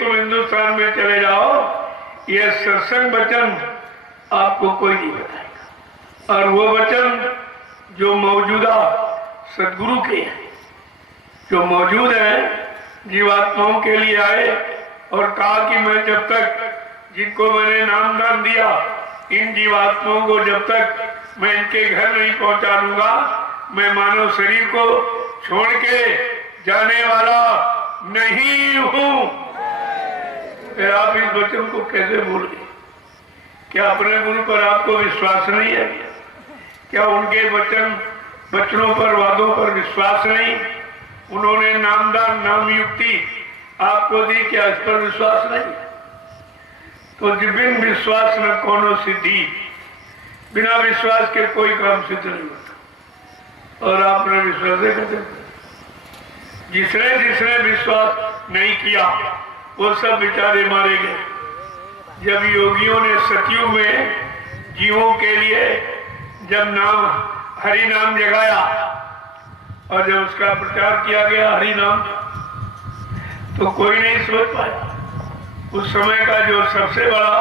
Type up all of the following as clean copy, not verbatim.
तुम हिंदुस्तान में चले जाओ, ये सत्संग वचन आपको कोई नहीं बताएगा। और वो वचन जो मौजूदा सदगुरु के हैं, जो मौजूद है, जीवात्माओं के लिए आए और कहा कि मैं जब तक जिनको मैंने नामदान दिया, इन जीवात्माओं को जब तक मैं इनके घर नहीं पहुंचा दूंगा, मैं मानव शरीर को छोड़ के जाने वाला नहीं हूं। फिर आप इस वचन को कैसे भूल गए? क्या अपने गुरु पर आपको विश्वास नहीं है? क्या उनके वचनों पर, वादों पर विश्वास नहीं? उन्होंने नामदान, नाम युक्ति आपको दी, क्या इस पर विश्वास नहीं? तो बिन विश्वास न कोनो सिद्धि, बिना विश्वास के कोई काम सिद्ध नहीं होता। और आपने विश्वास करते, जिसने विश्वास नहीं किया वो सब बेचारे मारे गए। जब योगियों ने सतयुग में जीवों के लिए जब हरि नाम जगाया और जब उसका प्रचार किया गया हरि नाम, तो कोई नहीं समझ पाया। उस समय का जो सबसे बड़ा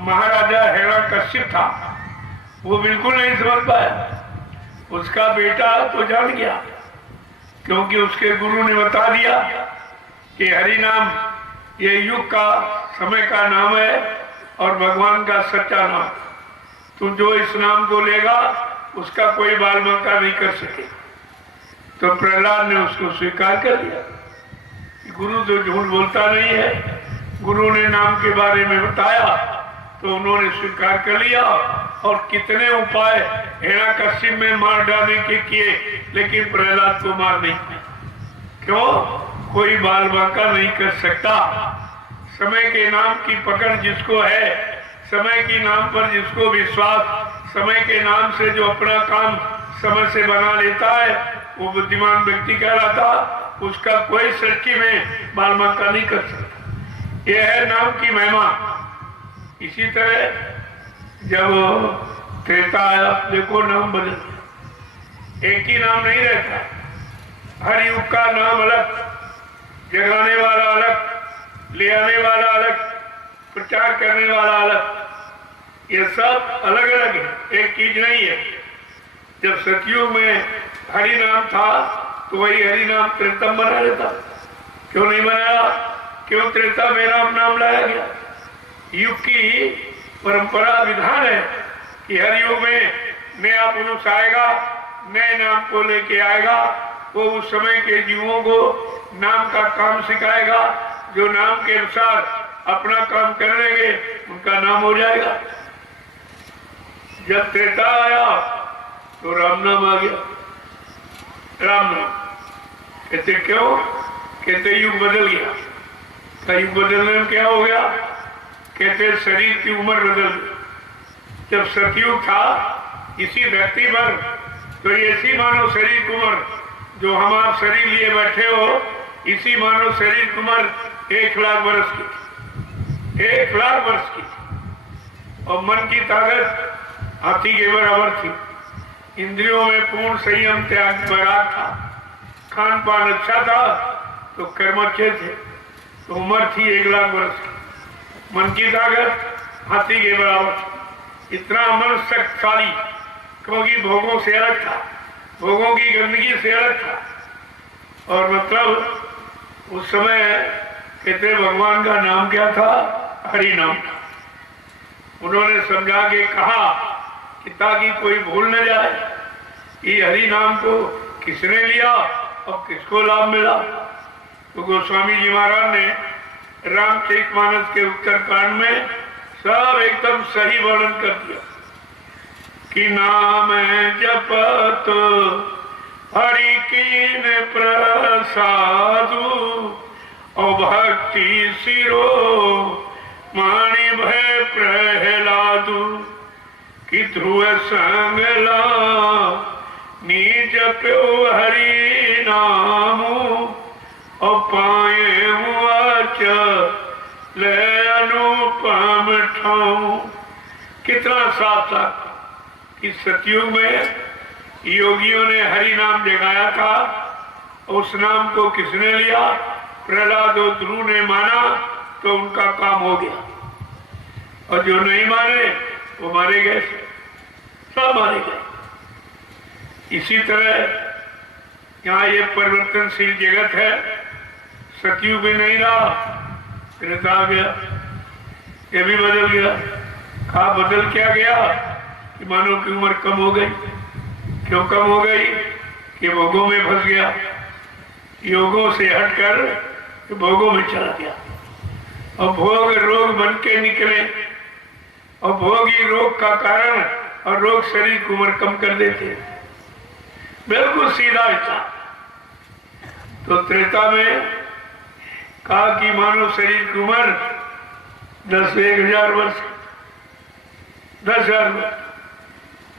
महाराजा हिरण्यकश्यप था, वो बिल्कुल नहीं समझ पाया। उसका बेटा तो जान गया, क्योंकि उसके गुरु ने बता दिया कि हरि नाम ये युग का, समय का नाम है और भगवान का सच्चा नाम। तू जो इस नाम को लेगा उसका कोई बाल बांका नहीं कर सके। तो प्रहलाद ने उसको स्वीकार कर लिया। गुरु तो झूठ बोलता नहीं है, गुरु ने नाम के बारे में बताया तो उन्होंने स्वीकार कर लिया। और कितने उपाय हिरण्यकश्यप में मार डालने के किए, लेकिन प्रहलाद को मार नहीं। क्यों? कोई बाल बांका नहीं कर सकता। समय के नाम की पकड़ जिसको है, समय के नाम पर जिसको विश्वास, समय के नाम से जो अपना काम समय से बना लेता है, वो बुद्धिमान व्यक्ति कहलाता। उसका कोई सृष्टि में बाल बांका नहीं कर सकता। यह है नाम की महिमा। इसी तरह जब त्रेता आया, देखो नाम बदल, एक ही नाम नहीं रहता। हर युग का नाम अलग, जगाने वाला अलग, ले आने वाला अलग, प्रचार करने वाला अलग। ये सब अलग अलग है, एक चीज नहीं है। जब सतयुग में हरि नाम था तो वही हरि नाम त्रेता बना रहता। क्यों नहीं बनाया? क्यों त्रेता में राम नाम लाया गया? युग की परंपरा विधान है कि हर युग में नया पुरुष आएगा, नए नाम को लेके आएगा। वो उस समय के जीवों को नाम का काम सिखाएगा। जो नाम के अनुसार अपना काम कर लेंगे उनका नाम हो जाएगा। जब त्रेता आया तो राम नाम आ गया। राम नाम कहते क्यों? कहते युग बदल गया। तो युग बदलने में क्या हो गया? कहते शरीर की उम्र बदल गई। जब सतयुग था इसी धरती पर, तो ऐसी मानव शरीर की उम्र जो हम आप शरीर लिए बैठे हो, इसी मानव शरीर की उम्र 1,00,000 वर्ष की, 1,00,000 वर्ष की। और मन की ताकत हाथी के बराबर थी। इंद्रियों में पूर्ण संयम त्याग बराबर था। खान पान अच्छा था तो कर्म अच्छे थे। तो उम्र थी 1,00,000 वर्ष की। मन की ताकत हाथी के बराबर। इतना मन शक्तिशाली, क्योंकि भोगों से अलग था, भोगों की गंदगी से अलग था। और मतलब उस समय कहते भगवान का नाम क्या था? हरि नाम था। उन्होंने समझा के कहा कि ताकि कोई भूल न जाए कि हरि नाम को किसने लिया और किसको लाभ मिला। तो गोस्वामी जी महाराज ने रामचरितमानस के उत्तरकांड में सब एकदम सही वर्णन कर दिया कि नाम जपत हरि कीन प्रसादु और भक्ति सिरो माणि भय प्रहलादु कि ध्रुव संगला नीज प्यो हरि नामु और पाए ले अनुपम ठाऊ। कितना साफ साफ कि सतयुग में योगियों ने हरि नाम जगाया था। उस नाम को किसने लिया? प्रहलाद और ध्रुव ने माना तो उनका काम हो गया, और जो नहीं माने वो मारे गए, सब मारे गए। इसी तरह यहाँ ये परिवर्तनशील जगत है, सतयुग भी नहीं रहा, त्रेता आ गया, ये भी बदल गया। कहा बदल क्या गया कि मानव की उम्र कम हो गई। क्यों कम हो गई? कि भोगों में फंस गया, योगों से हटकर भोगों में चला गया, और भोग रोग बन के निकले, और भोग ही रोग का कारण, और रोग शरीर की उम्र कम कर देते। बिल्कुल सीधा हिसाब। तो त्रेता में कहा कि मानव शरीर की उम्र 10,000 वर्ष,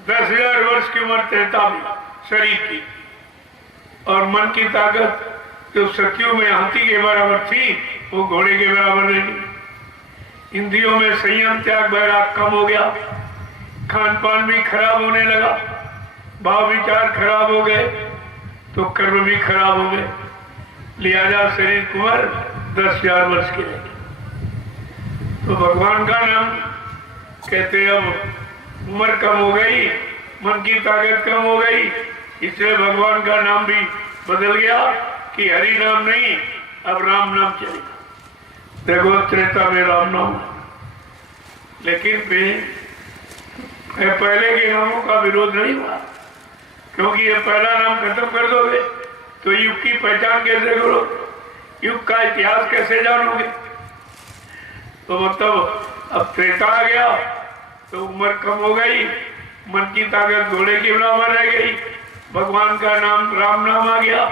10,000 वर्ष की उम्र त्रेता में शरीर की, और मन की ताकत जो सतयुग में हाथी के बराबर थी वो घोड़े के बराबर नहीं। इंद्रियों में संयम त्याग बैराग कम हो गया, खान पान भी खराब होने लगा, भाव विचार खराब हो गए, तो कर्म भी खराब हो गए। लिहाजा शरीर की उम्र 10,000 वर्ष की रहेगी। तो भगवान का नाम कहते अब उम्र कम हो गई, मन की ताकत कम हो गई, इसलिए भगवान का नाम भी बदल गया कि हरि नाम नहीं, अब राम नाम चलेगा। देखो त्रेता में राम नाम, लेकिन पहले के नामों का विरोध नहीं हुआ, क्योंकि ये पहला नाम खत्म कर दोगे तो युग की पहचान कैसे करोगे, युग का इतिहास कैसे जानोगे? तो मतलब अब त्रेता आ गया तो उम्र कम हो गई, मन की ताकत घोड़े की बराबर रह गई, भगवान का नाम राम नाम आ गया,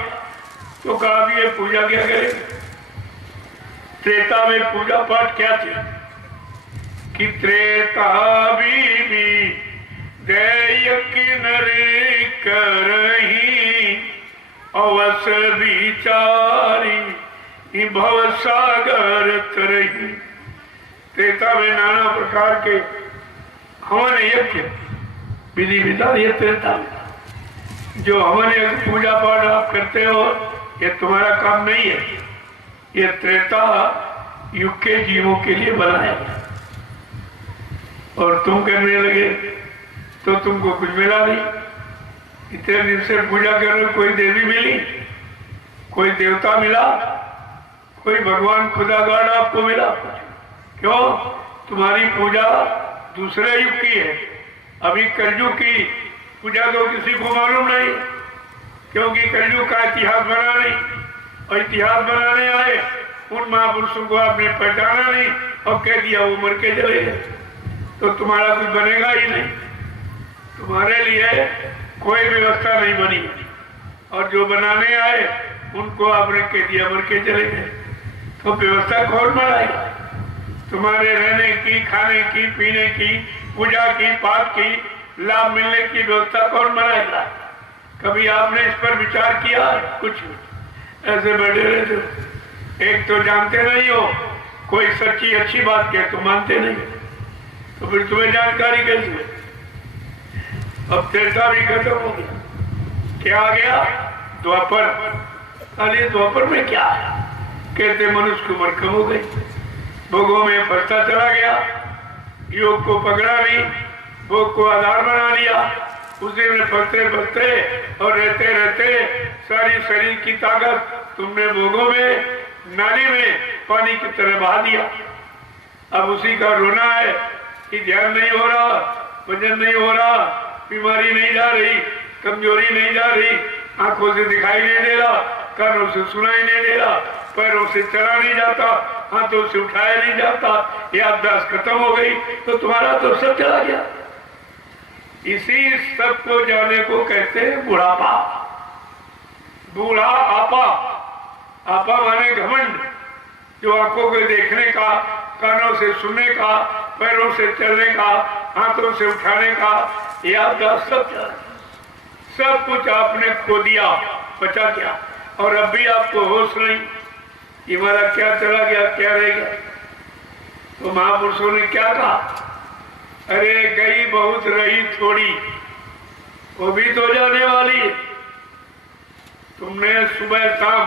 तो कहा भी ये पूजा क्या करे? त्रेता में पूजा पाठ क्या थे कि त्रेता भी दय किनरी करही अवस विचारी भव सागर तरही। त्रेता में नाना प्रकार के हवन यज्ञ विधि विधान, ये त्रेता में जो हवन यज्ञ पूजा पाठ आप करते हो ये तुम्हारा काम नहीं है, ये त्रेता युग के जीवों के लिए बनाया गया, और तुम करने लगे तो तुमको कुछ मिला नहीं। इतने दिन से पूजा कर रहे हो, कोई देवी मिली, कोई देवता मिला, कोई भगवान खुदा गाड़ आपको मिला? क्यों? तुम्हारी पूजा दूसरे युग की है, अभी कलयुग की पूजा तो किसी को मालूम नहीं, क्योंकि कलयुग का इतिहास बना नहीं, और इतिहास बनाने आए उन महापुरुषों को आपने पहचाना नहीं और कह दिया वो मर के चले गए, तो तुम्हारा कुछ बनेगा ही नहीं, तुम्हारे लिए कोई व्यवस्था नहीं बनी, और जो बनाने आए उनको आपने कह दिया मर के चले गए, तो व्यवस्था कौन बनाएगा? तुम्हारे रहने की, खाने की, पीने की, पूजा की, पाठ की, लाभ मिलने की व्यवस्था कौन बनाएगा? कभी आपने इस पर विचार किया? कुछ ऐसे बैठे रहते हो, एक तो जानते नहीं हो, कोई सच्ची अच्छी बात कहे तो मानते नहीं, तो फिर तुम्हें जानकारी कैसे? अब त्रेता भी खत्म हो गया, क्या आ गया? द्वापर। अरे द्वापर में क्या आया? कहते मनुष्य की उम्र कम हो गई, भोगों में फंसता चला गया, योग को पकड़ा नहीं, भोग को आधार बना लिया, उसी में फंसते फंसते और रहते रहते सारी शरीर की ताकत तुमने भोगों में, नाली में पानी की तरह बहा दिया। अब उसी का रोना है कि ध्यान नहीं हो रहा, वजन नहीं हो रहा, बीमारी नहीं जा रही, कमजोरी नहीं जा रही, आंखों से दिखाई नहीं दे रहा, कानों से सुनाई नहीं दे रहा, पैरों से चला नहीं जाता, हाथों से उठाया नहीं जाता, याददाश्त खत्म हो गई, तो तुम्हारा तो सब चला गया। इसी सब को जाने को कहते हैं बुढ़ापा। बूढ़ा आपा, आपा माने घमंड, जो आंखों के देखने का, कानों से सुनने का, पैरों से चलने का, हाथों से उठाने का, याददाश्त सब कुछ आपने खो दिया, बचा क्या? और अब भी आपको होश नहीं, ये हमारा क्या चला गया, क्या रह गया? तो महापुरुषों ने क्या कहा? अरे गई बहुत रही थोड़ी, वो भी तो जाने वाली है। तुमने सुबह शाम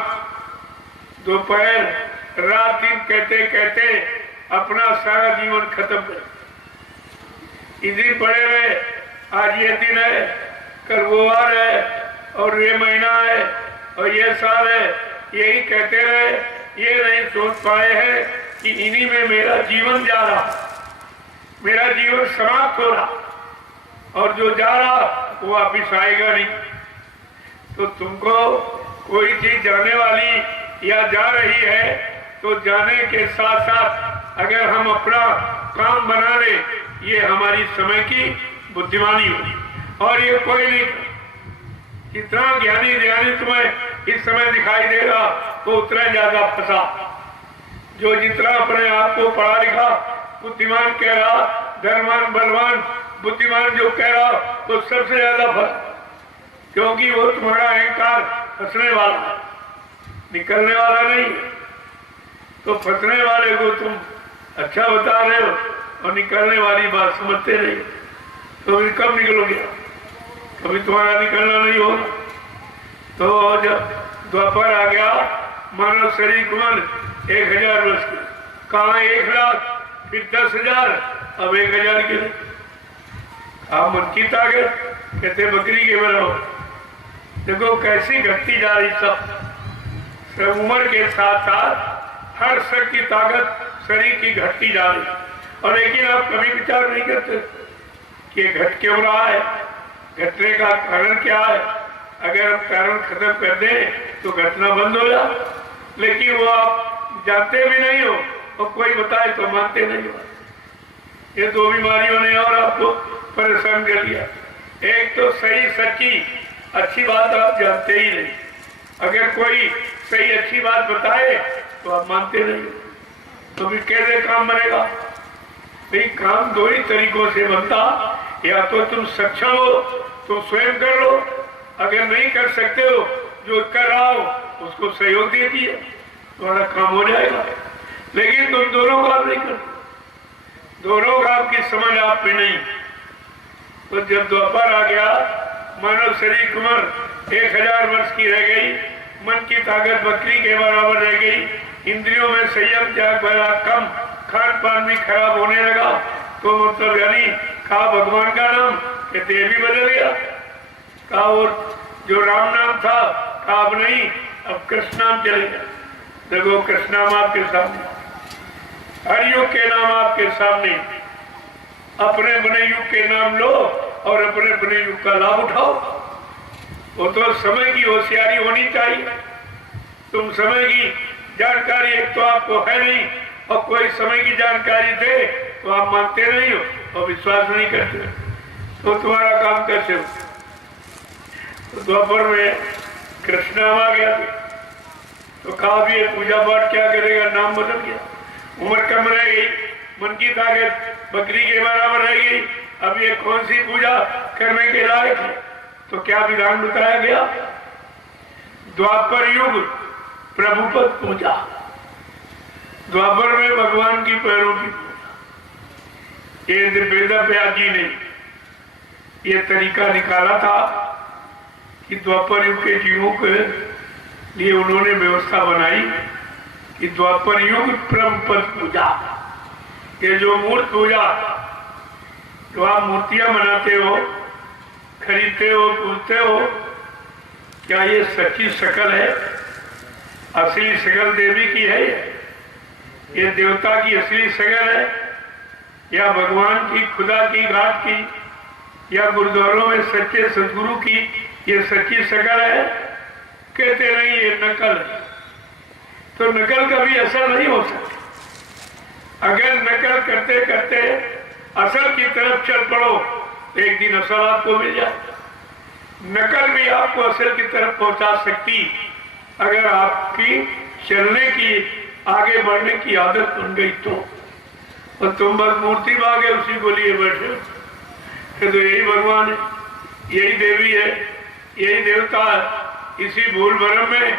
दोपहर रात दिन कहते कहते अपना सारा जीवन खत्म कर, इसी पड़े रहे। आज ये दिन है, कल वो वार है, और ये महीना है, और ये साल है, यही कहते रहे। ये नहीं सोच पाए हैं कि इन्हीं में मेरा जीवन जा रहा, मेरा जीवन समाप्त हो रहा, और जो जा रहा वो वापिस आएगा नहीं। तो तुमको कोई चीज जाने वाली या जा रही है तो जाने के साथ साथ अगर हम अपना काम बना ले, ये हमारी समय की बुद्धिमानी होगी। और ये कोई नहीं, जितना ज्ञानी ज्ञानी तुम्हें इस समय दिखाई देगा तो उतना ज्यादा फंसा। जो जितना अपने आप को पढ़ा लिखा बुद्धिमान कह रहा, धनवान बलवान बुद्धिमान जो कह रहा, तो सबसे ज्यादा फंसा, क्योंकि वो तुम्हारा अहंकार फंसने वाला है, निकलने वाला नहीं। तो फंसने वाले को तुम अच्छा बता रहे हो और निकलने वाली बात समझते नहीं, तो फिर कब निकलोगे? कभी तुम्हारा निकलना नहीं होगा। तो जब द्वापर आ गया, मानव शरीर कुमन 1000 वर्ष के, कहाँ 1 लाख, फिर 10,000, अब 1000 के लिए। आप मन की ताकत कहते बकरी के बराबर। देखो कैसी घटती जा रही सब उम्र के साथ साथ हर शक की ताकत शरीर की घटती जा रही। और लेकिन आप कभी विचार नहीं करते कि घट क्यों रहा है, घटने का कारण क्या है। अगर हम कारण खत्म कर दें तो घटना बंद हो जाए, लेकिन वो आप जानते भी नहीं हो और कोई बताए तो मानते नहीं हो। ये 2 बीमारियों ने और आपको परेशान कर लिया। एक तो सही सच्ची अच्छी बात आप जानते ही नहीं, अगर कोई सही अच्छी बात बताए तो आप मानते नहीं, तो फिर कैसे काम बनेगा? भाई काम 2 ही तरीकों से बनता, या तो तुम सक्षम हो तो स्वयं कर लो, अगर नहीं कर सकते हो जो कर रहा हो उसको सहयोग दे दिए, तुम्हारा काम हो जाएगा। लेकिन तुम दोनों काम नहीं करते, दोनों काम की समझ आप में नहीं। तो जब द्वापर आ गया, मानव शरीर उम्र 1000 वर्ष की रह गई, मन की ताकत बकरी के बराबर रह गई, इंद्रियों में संयम त्याग बड़ा कम, खान पान भी खराब होने लगा। तो मतलब यानी कहा भगवान का नाम कहते भी बदल गया, कहा और जो राम नाम था कहा अब नहीं, अब कृष्ण नाम चलेगा। देखो कृष्ण नाम आपके सामने, हर युग के नाम आपके सामने, अपने बने युग के नाम लो और अपने बने युग का लाभ उठाओ। वो तो समय की होशियारी होनी चाहिए। तुम समय की जानकारी एक तो आपको है नहीं, और कोई समय की जानकारी दे तो आप मानते नहीं हो और विश्वास नहीं करते, तो तुम्हारा काम कैसे हो? तो द्वापर में कृष्ण आ गया, तो कहा भी पूजा पाठ क्या करेगा, नाम बदल गया, उम्र कम रह गई, मन की ताकत बकरी के बराबर रह गई, अब ये कौन सी पूजा करने के लायक है? तो क्या विधान बताया गया? द्वापर युग प्रभुपद पूजा, द्वापर में भगवान की पैरों की पूजा। ये वेद व्यास जी ने ये तरीका निकाला था कि द्वापर युग के जीवों के लिए उन्होंने व्यवस्था बनाई कि द्वापर युग प्रभुपद पूजा, ये जो मूर्त पूजा, जो आप मूर्तियां बनाते हो, खरीदते हो, पूजते हो, क्या ये सच्ची शकल है? असली शकल देवी की है? ये देवता की असली शकल है या भगवान की, खुदा की, घाट की, या गुरुद्वारों में सच्चे सदगुरु की ये सच्ची शकल है? कहते नहीं ये नकल है। तो नकल कभी असर नहीं हो सकती। अगर नकल करते करते असल की तरफ चल पड़ो तो एक दिन असल आपको मिल जाए। नकल भी आपको असल की तरफ पहुंचा सकती अगर आपकी चलने की, आगे बढ़ने की आदत बन गई तो। और तुम बस मूर्ति भागे उसी को लिए बैठे, तो यही भगवान है, यही देवी है, यही देवता है। इसी भूल भरम में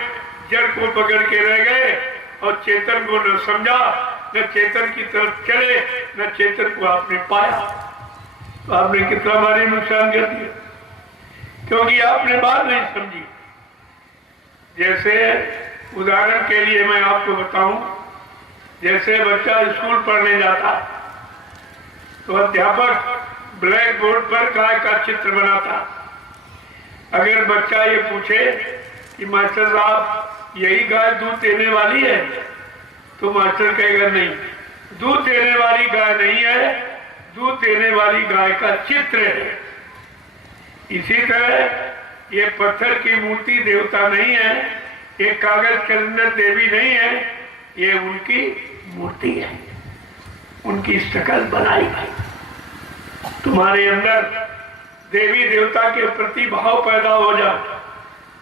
जड़ को पकड़ के रह गए और चेतन को न समझा, न चेतन की तरफ चले, न चेतन को आपने पाया। तो आपने कितना भारी नुकसान कर दिया, क्योंकि आपने बात नहीं समझी। जैसे उदाहरण के लिए मैं आपको बताऊं, जैसे बच्चा स्कूल पढ़ने जाता तो अध्यापक ब्लैक बोर्ड पर गाय का चित्र बनाता। अगर बच्चा ये पूछे कि मास्टर साहब यही गाय दूध देने वाली है, तो मास्टर कहेगा नहीं, दूध देने वाली गाय नहीं है, दूध देने वाली गाय का चित्र है। इसी तरह ये पत्थर की मूर्ति देवता नहीं है, ये कागज के अंदर देवी नहीं है, ये उनकी मूर्ति है, उनकी शक्ल बनाई गई। तुम्हारे अंदर देवी देवता के प्रति भाव पैदा हो जाए,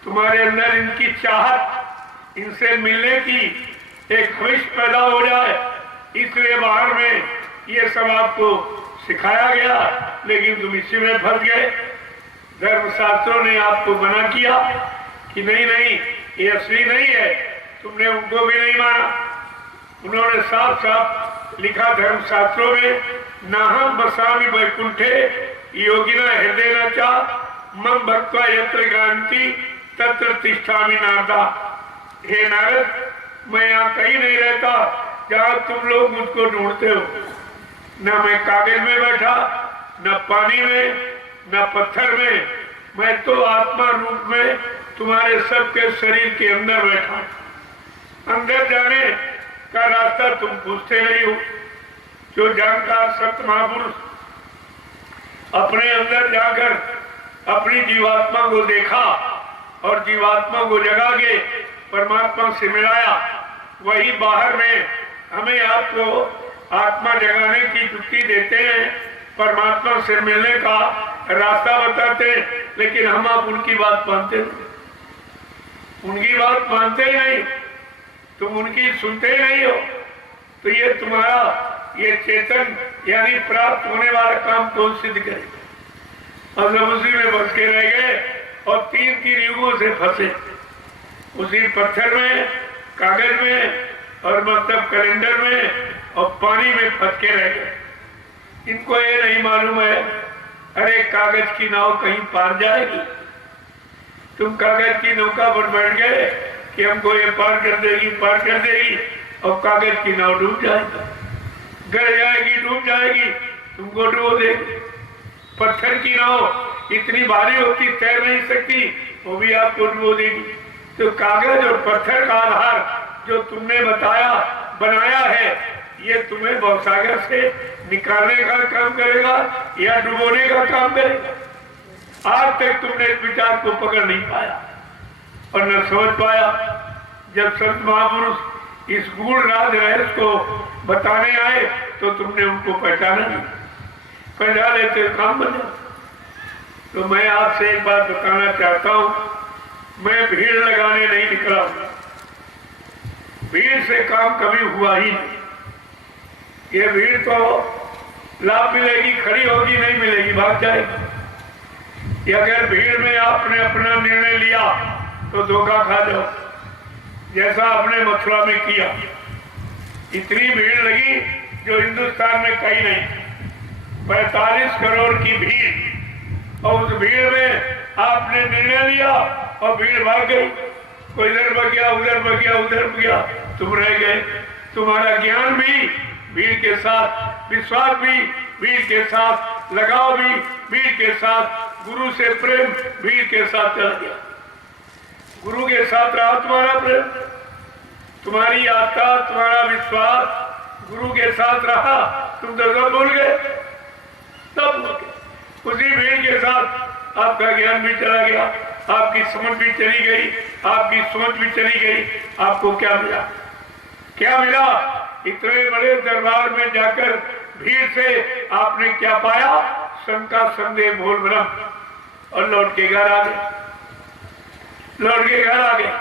तुम्हारे अंदर इनकी चाहत, इनसे मिलने की एक ख्वाहिश पैदा हो जाए। इसलिए बाहर में ये सब आपको सिखाया गया, लेकिन तुम इसी में फंस गए। धर्मशास्त्रों ने आपको मना किया कि नहीं नहीं ये असली नहीं है, तुमने उनको भी नहीं माना। उन्होंने साफ साफ लिखा धर्मशास्त्रों में, नाहं बसामि वैकुंठे योगिना हृदय न चा मम भक्त्वा यत्र गान्ति तत्र तिष्ठामि नारदा। हे नारद, मैं यहाँ कहीं नहीं रहता जहाँ तुम लोग मुझको ढूंढते हो। न मैं कागज में बैठा, न पानी में, न पत्थर में, मैं तो आत्मा रूप में तुम्हारे सबके शरीर के अंदर बैठा। अंदर जाने का रास्ता तुम पूछते नहीं हो। जो जानकार सत्य महापुरुष अपने अंदर जाकर अपनी जीवात्मा को देखा और जीवात्मा को जगा के परमात्मा से मिलाया, वही बाहर में हमें आपको आत्मा जगाने की युक्ति देते हैं, परमात्मा से मिलने का रास्ता बताते हैं, लेकिन हम आप उनकी बात मानते नहीं, उनकी बात मानते ही नहीं, तुम उनकी सुनते ही नहीं हो। तो ये तुम्हारा ये चेतन यानी प्राप्त होने वाला काम कौन सिद्ध करे? और सब उसी में बस के रह गए और तीन युगों से फंसे, उसी पत्थर में, कागज में और मतलब कैलेंडर में और पानी में फंस के रह गए। इनको ये नहीं मालूम है अरे कागज की नाव कहीं पार जाएगी। तुम कागज की नौका पर बैठ गए कि हमको ये पार कर देगी, पार कर देगी, और कागज की नाव डूब जाएगी, गिर जाएगी, डूब जाएगी, तुमको डुबो देगी। पत्थर की नाव इतनी भारी होती, तैर नहीं सकती, वो भी आपको डुबो देगी। तो कागज और पत्थर का आधार जो तुमने बताया, बनाया है, ये तुम्हें भवसागर से निकालने का काम करेगा या डुबोने का काम करेगा। आज तक तुमने इस विचार को पकड़ नहीं पाया और न समझ पाया। जब संत महापुरुष इस गूढ़ राज रहस्य को बताने आए तो तुमने उनको पहचाना नहीं, पहचान लेते काम बने। तो मैं आपसे एक बात बताना चाहता हूं, मैं भीड़ लगाने नहीं निकला, भीड़ से काम कभी हुआ ही नहीं। ये भीड़ तो लाभ मिलेगी, खड़ी होगी, नहीं मिलेगी, भाग जाएगी। अगर भीड़ में आपने अपना निर्णय लिया तो धोखा खा जाओ, जैसा आपने मथुरा में किया। इतनी भीड़ लगी जो हिंदुस्तान में कहीं नहीं, 45 करोड़ की भीड़, और उस भीड़ में आपने निर्णय लिया और भीड़ भाग गई। कोई इधर भाग गया, उधर भाग गया, उधर भाग गया, तुम रह गए। तुम्हारा ज्ञान भी भीड़ के साथ, विश्वास भी भीड़ के साथ, लगाव भी भीड़ के साथ, गुरु से प्रेम भीड़ के साथ चला गया। गुरु के साथ रहा तुम्हारा प्रेम, तुम्हारी आस्था, तुम्हारा विश्वास गुरु के साथ रहा, तुम तो सब भूल गए, सब भूल गए। उसी भीड़ के साथ आपका ज्ञान भी चला गया, आपकी समझ भी चली गई, आपकी सोच भी चली गई। आपको क्या मिला? क्या मिला? इतने बड़े दरबार में जाकर भीड़ से आपने क्या पाया? शंका, संदेह, भूल भ्रम, और लौट के घर आ गए, लौट के घर आ गए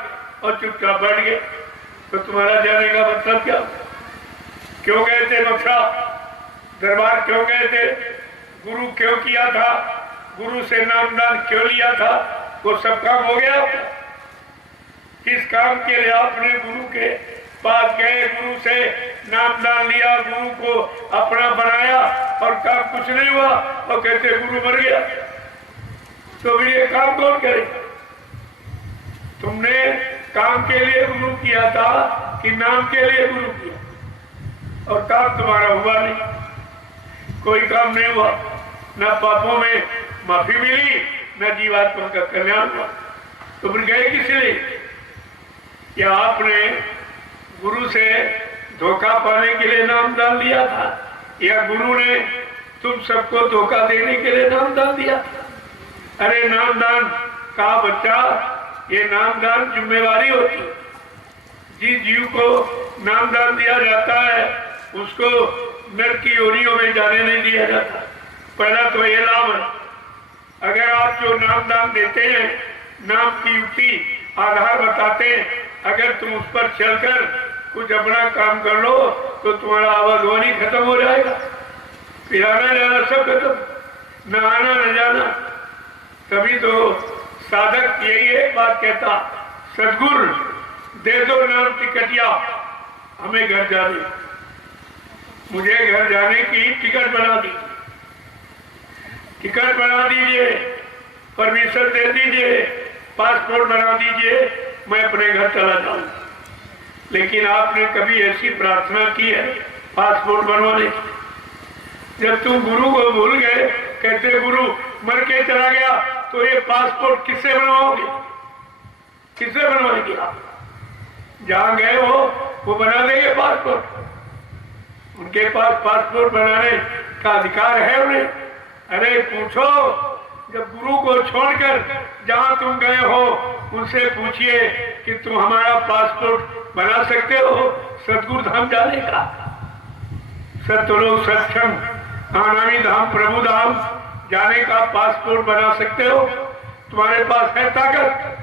और चुपचाप बैठ गए। तो तुम्हारा जाने का मतलब क्या? क्यों गए थे मथुरा? दरबार क्यों गए थे? गुरु क्यों किया था? गुरु से नामदान क्यों लिया था? वो सब काम हो गया? किस काम के लिए आपने गुरु के पास गए, गुरु से नामदान लिया, गुरु को अपना बनाया और काम कुछ नहीं हुआ और कहते गुरु मर गया? तो भी ये काम कौन करे? तुमने काम के लिए गुरु किया था कि नाम के लिए गुरु किया? और काम तुम्हारा हुआ नहीं, कोई काम नहीं हुआ, न पापों में माफी मिली, न जीवात्मा का कल्याण हुआ। तो फिर गए किस लिए? क्या आपने गुरु से धोखा पाने के लिए नामदान दिया था, या गुरु ने तुम सबको धोखा देने के लिए नामदान दिया था? अरे नामदान का बच्चा, ये नामदान जिम्मेवारी होती है। जिस जीव को नामदान दिया जाता है उसको नरक की योनियों में जाने नहीं दिया जाता। पहला तो ये लाभ है, अगर आप जो नामदान देते हैं, नाम की युक्ति आधार बताते हैं, अगर तुम उस पर चलकर कुछ अपना काम कर लो तो तुम्हारा अवध्वनि खत्म हो जाएगा, फिर आना जाना सब खत्म, न आना न जाना। तभी तो साधक यही एक बात कहता, सदगुरु दे दो नाम टिकटिया, हमें घर जाने, मुझे घर जाने की टिकट बना दीजिए, टिकट बना दीजिए, परमिशन दे दीजिए, पासपोर्ट बना दीजिए, मैं अपने घर चला जाऊं। लेकिन आपने कभी ऐसी प्रार्थना की है पासपोर्ट बनवाने की? जब तुम गुरु को भूल गए, कहते गुरु मर के चला गया तो ये पासपोर्ट किससे बनवाओगे, किससे बनवाएंगे आप? जहां गए हो वो बना देंगे पासपोर्ट, उनके पास पासपोर्ट बनाने का अधिकार है उन्हें। अरे पूछो, जब गुरु को छोड़कर जहां तुम गए हो उनसे पूछिए कि तुम हमारा पासपोर्ट बना सकते हो सतगुरु धाम जाने का? सतलोक सत्संग आनामी धाम प्रभु धाम जाने का पासपोर्ट बना सकते हो? तुम्हारे पास है ताकत?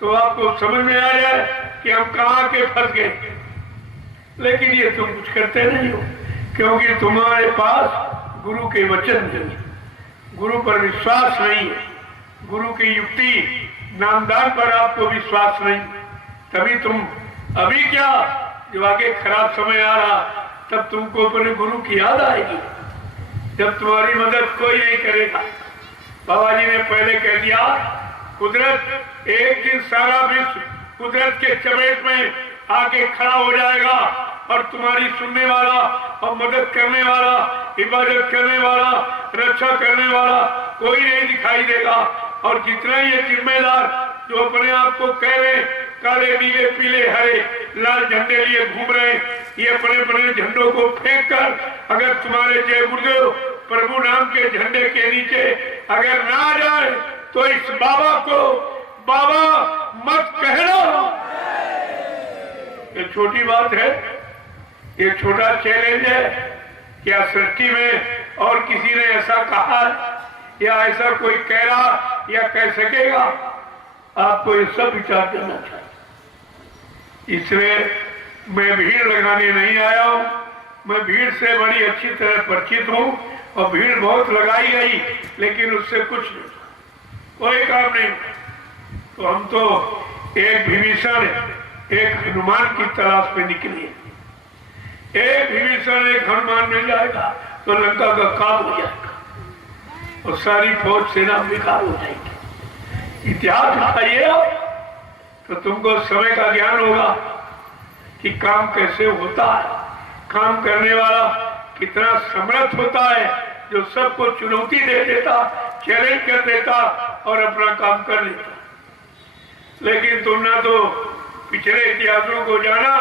तो आपको समझ में आ जाए कि हम कहाँ के फंस गए। लेकिन ये तुम कुछ करते नहीं हो, क्योंकि तुम्हारे पास गुरु के वचन नहीं, गुरु पर विश्वास नहीं है, गुरु की युक्ति नामदान पर आपको विश्वास नहीं। तभी तुम अभी क्या, जब आगे खराब समय आ रहा तब तुमको अपने गुरु की याद आएगी, जब तुम्हारी मदद कोई नहीं करेगा। बाबा जी ने पहले कह दिया, कुदरत एक दिन सारा विश्व कुदरत के चपेट में आके खड़ा हो जाएगा और तुम्हारी सुनने वाला और मदद करने वाला, इबादत करने वाला, रक्षा करने वाला कोई नहीं दिखाई देगा। और जितना ये जिम्मेदार जो अपने आप को कह रहे काले नीले पीले हरे लाल झंडे लिए घूम रहे, ये अपने अपने झंडों को फेंक कर अगर तुम्हारे जय गुरुदेव प्रभु नाम के झंडे के नीचे अगर ना जाए तो इस बाबा को बाबा मत कहना। ये छोटी बात है, ये छोटा चैलेंज है। क्या सृष्टि में और किसी ने ऐसा कहा या ऐसा कोई कह रहा या कह सकेगा? आपको ये सब विचार करना चाहिए। इसलिए मैं भीड़ लगाने नहीं आया हूं, मैं भीड़ से बड़ी अच्छी तरह परिचित हूं और भीड़ बहुत लगाई गई लेकिन उससे कुछ नहीं, कोई काम नहीं। तो हम तो एक विभीषण एक हनुमान की तलाश में निकले। एक विभीषण एक हनुमान मिल जाएगा तो लंका का काम हो जाएगा और सारी फौज सेना बेकार हो जाएगी। इतिहास बताइए तो तुमको समय का ज्ञान होगा कि काम कैसे होता है, काम करने वाला कितना समर्थ होता है, जो सबको चुनौती दे देता, चैलेंज कर देता और अपना काम कर लेता। लेकिन तुम ना तो पिछले इतिहासों को जाना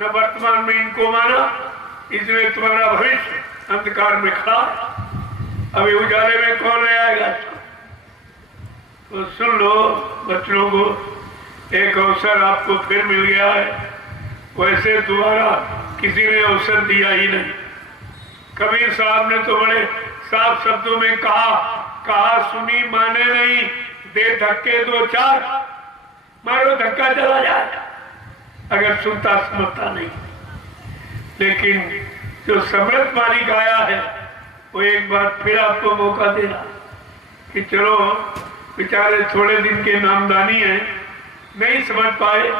न वर्तमान में इनको माना, इसलिए तुम्हारा भविष्य अंधकार में खड़ा। अभी उजाले में कौन ले आएगा? तो सुन लो बच्चों को, एक अवसर आपको फिर मिल गया है। वैसे दोबारा किसी ने अवसर दिया ही नहीं। कबीर साहब ने तो बड़े साफ शब्दों में कहा सुनी माने नहीं, दे धक्के दो चार, मारो धक्का चला जाए अगर सुनता समझता नहीं। लेकिन जो समृद्ध मालिक आया है वो एक बार फिर आपको मौका देना कि चलो बेचारे थोड़े दिन के नामदानी है, नहीं समझ पाए,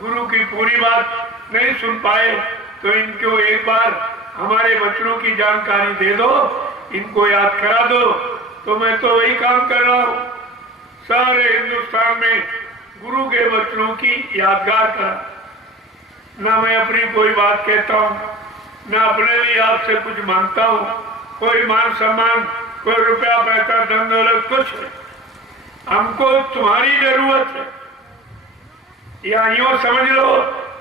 गुरु की पूरी बात नहीं सुन पाए, तो इनको एक बार हमारे वचनों की जानकारी दे दो, इनको याद करा दो। तो मैं तो वही काम कर रहा हूँ, सारे हिंदुस्तान में गुरु के वचनों की यादगार करा। ना मैं अपनी कोई बात कहता हूँ, मैं अपने लिए आपसे कुछ मांगता हूँ, कोई मान सम्मान, कोई रुपया पैसा धन दौलत कुछ नहीं। हमको तुम्हारी जरूरत है, या यूं समझ लो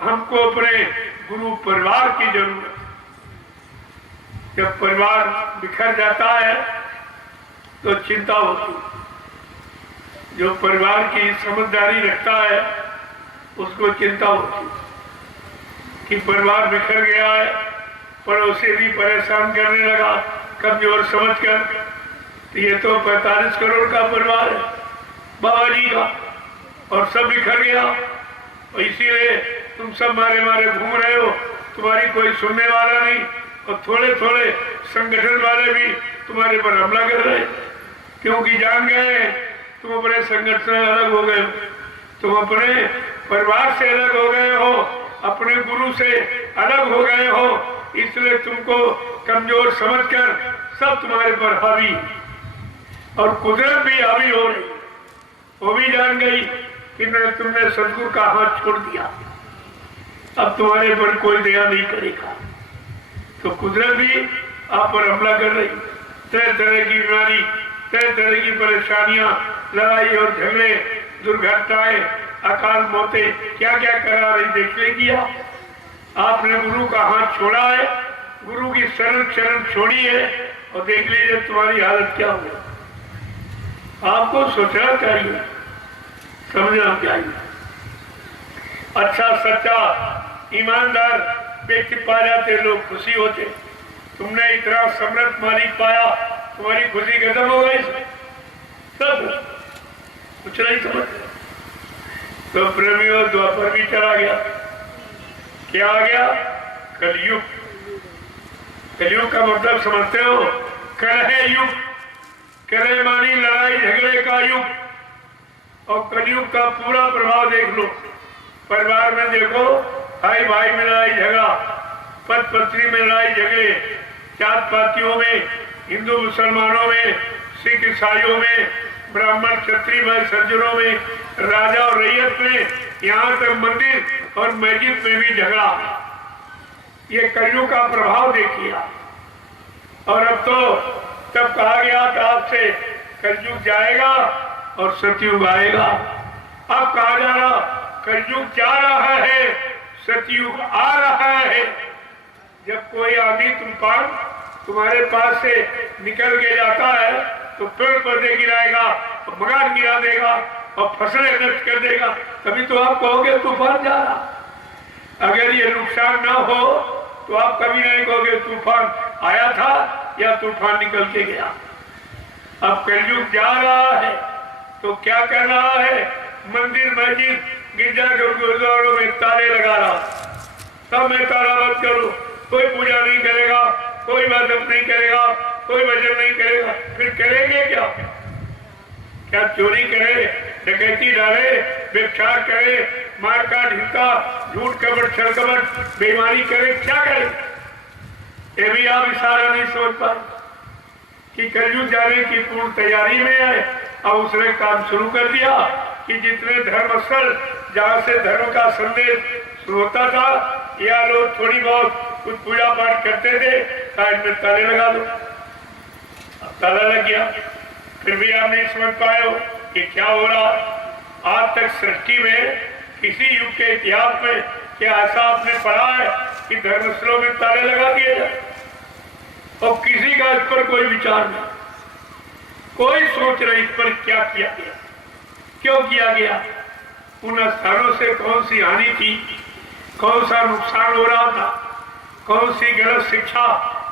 हमको अपने गुरु परिवार की जरूरत है। जब परिवार बिखर जाता है तो चिंता होती है। जो परिवार की समझदारी रखता है उसको चिंता होती है कि परिवार बिखर गया है, पड़ोसी भी परेशान करने लगा कमजोर समझकर। तो ये तो 45 करोड़ का परिवार है बाबा जी का, और सब बिखर गया, और इसीलिए तुम सब मारे मारे घूम रहे हो, तुम्हारी कोई सुनने वाला नहीं, और थोड़े थोड़े संगठन वाले भी तुम्हारे पर हमला कर रहे, क्योंकि जान गए तुम अपने संगठन से अलग हो गए हो, तुम अपने परिवार से अलग हो गए हो, अपने गुरु से अलग हो गए हो, इसलिए तुमको कमजोर समझकर सब तुम्हारे पर हावी, और कुदरत भी हावी हो रही, वो भी जान गई कि तुमने सदगुरु का हाथ छोड़ दिया, अब तुम्हारे पर कोई दया नहीं करेगा। तो कुदरत भी आप पर हमला कर रही, तरह तरह की बीमारी, तरह तरह की परेशानियां, लड़ाई और झगड़े, दुर्घटनाएं, अकाल मौतें, क्या क्या करा रही देखने किया। आपने गुरु का हाथ छोड़ा है, गुरु की शरण छोड़ी है, और देख लीजिए तुम्हारी हालत क्या हुई। आपको सोचना चाहिए, समझना चाहिए। अच्छा सच्चा ईमानदार व्यक्ति पा जाते लोग खुशी होते। तुमने इतना समृद्ध मालिक पाया, तुम्हारी खुशी खत्म हो गई, सब कुछ नहीं समझ। तो प्रेमियों द्वापर भी चला गया, क्या आ गया? कलयुग। कलयुग का मतलब समझते हो? कलह युग, कलह मानी लड़ाई झगड़े का युग। और कलयुग का पूरा प्रभाव देख लो, परिवार में देखो, भाई भाई में लड़ाई झगड़ा, पति पत्नी में लड़ाई झगड़े, जात पातियों में, हिंदू मुसलमानों में, सिख ईसाइयों में, ब्राह्मण क्षत्रिय में, सज्जनों में, राजा और रैयत में, यहाँ तक मंदिर और मस्जिद में भी झगड़ा। ये कलयुग का प्रभाव देखिए। और अब तो तब कहा गया था आपसे कलयुग जाएगा और सतयुग आएगा। अब कहा जा रहा कलयुग जा रहा है, सतयुग आ रहा है। जब कोई आंधी तूफान तुम्हारे पास से निकल के जाता है तो पेड़ पौधे गिराएगा, मकान गिरा देगा और फसलें नष्ट कर देगा, तभी तो आप कहोगे तूफान जा रहा। अगर ये नुकसान ना हो तो आप कभी नहीं कहोगे तूफान आया था या तूफान निकल के गया। अब कलयुग जा रहा है तो क्या कर रहा है? मंदिर मस्जिद गिरजाघर गुरुद्वारों में ताले लगा रहा, सब में ताला बंद करो, कोई पूजा नहीं करेगा, कोई इबादत नहीं करेगा, कोई भजन नहीं करेगा। फिर करेंगे क्या? क्या चोरी करे, डकैती डाले, व्यभिचार करे, मारकाट हिंसा, झूठ कपट छल कपट बेईमानी करे, क्या करे? ये भी आप इशारा नहीं सोच पाए कि कलयुग जाने की पूर्ण तैयारी में है। अब उसने काम शुरू कर दिया कि जितने धर्म स्थल जहाँ से धर्म का संदेश शुरू होता था, या लोग थोड़ी बहुत कुछ पूजा पाठ करते थे, साइड में ताले लगा दो। अब ताला लग गया, फिर भी आप नहीं समझ पाए हो कि क्या हो रहा। आज तक सृष्टि में किसी युग के इतिहास में क्या ऐसा आपने पढ़ा है कि धर्मस्थलों में ताले लगा दिए जाए? और किसी का इस पर कोई विचार नहीं, कोई सोच नहीं इस पर क्या किया गया, क्यों किया गया, उन स्थानों से कौन सी हानि थी, कौन सा नुकसान हो रहा था, कौन सी गलत शिक्षा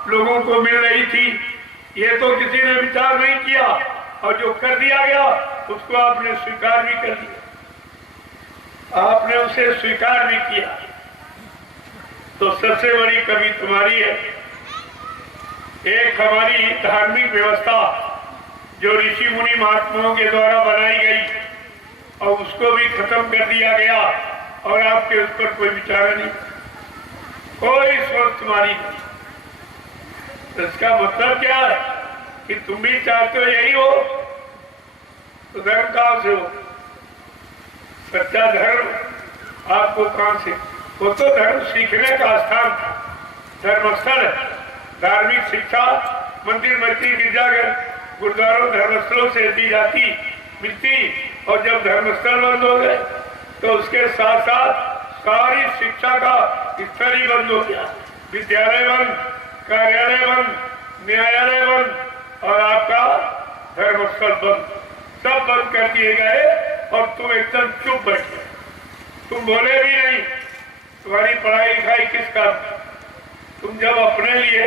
लोगों को मिल रही थी, ये तो किसी ने विचार नहीं किया। और जो कर दिया गया उसको आपने स्वीकार भी कर लिया, आपने उसे स्वीकार भी किया। तो सबसे बड़ी कमी तुम्हारी है। एक हमारी धार्मिक व्यवस्था जो ऋषि मुनि महात्माओं के द्वारा बनाई गई, और उसको भी खत्म कर दिया गया, और आपके उस पर कोई विचार नहीं, कोई सोच तुम्हारी नहीं। तो इसका मतलब क्या है कि तुम भी चाहते हो यही हो, तो धर्म कहां से हो? सच्चा धर्म आपको कहां से? वो तो धर्म सीखने का स्थान था, धर्मस्थल धार्मिक शिक्षा मंदिर मस्जिद गिरजाघर गुरुद्वारों धर्मस्थलों से दी जाती मिलती, और जब धर्मस्थल बंद हो गए तो उसके साथ साथ सारी शिक्षा का स्तर ही बंद हो गया। विद्यालय बंद, कार्यालय बंद, न्यायालय बंद और आपका धर्मस्थल बंद, सब बंद कर दिए गए और तुम एकदम चुप बैठे, तुम बोले भी नहीं। तुम्हारी पढ़ाई लिखाई किस काम? तुम जब अपने लिए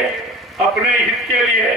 अपने हित के लिए